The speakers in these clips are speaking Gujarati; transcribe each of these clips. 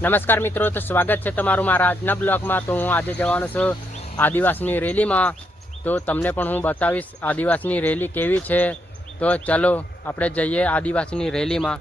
નમસ્કાર મિત્રો, તો સ્વાગત છે તમારું મારા આજના બ્લોગમાં। તો હું આજે જવાનો છું આદિવાસીની રેલીમાં, તો તમને પણ હું બતાવીશ આદિવાસીની રેલી કેવી છે। તો ચલો આપણે જઈએ આદિવાસીની રેલીમાં।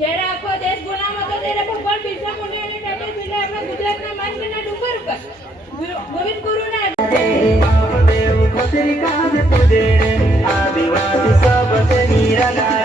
જ્યારે આખો દેશ ગુલામ હતો ત્યારે ભગવાન બિરસા મુંડા અને ટાટા બિરલા આપણા ગુજરાતના માછલીના ડુંગર ઉપર ગોવિંદ ગુરુના દેવ ખતરી કાદ પૂજે આદિવાસી સબસે નિરાલા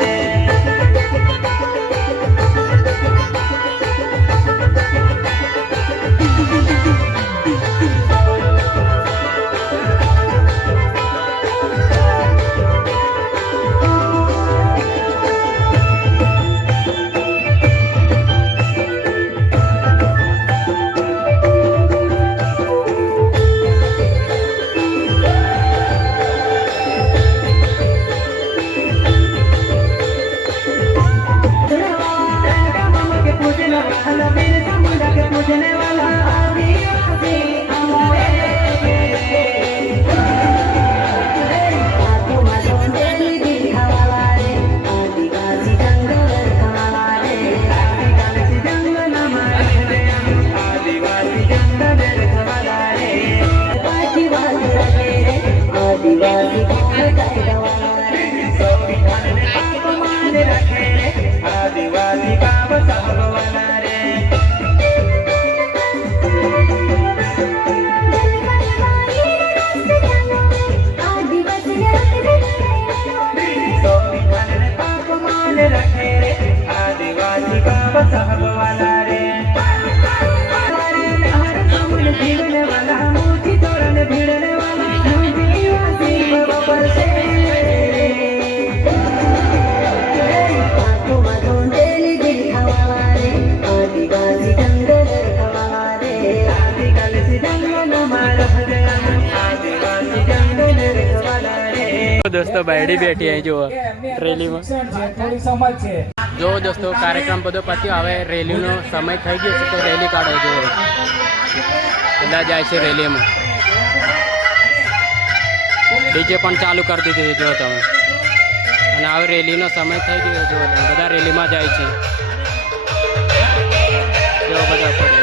दोस्तों बैठी बैठी है जो रेली में जो दोस्तों कार्यक्रम बधो पत्यो हवे रेली नो समय थई गयो छे तो रेली काढो जो બધા જાય છે રેલી में डीजे पण चालू कर दीधी जो તમે અને હવે રેલી નો સમય થઈ ગયો જો બધા રેલી માં જાય છે જો બધા પડે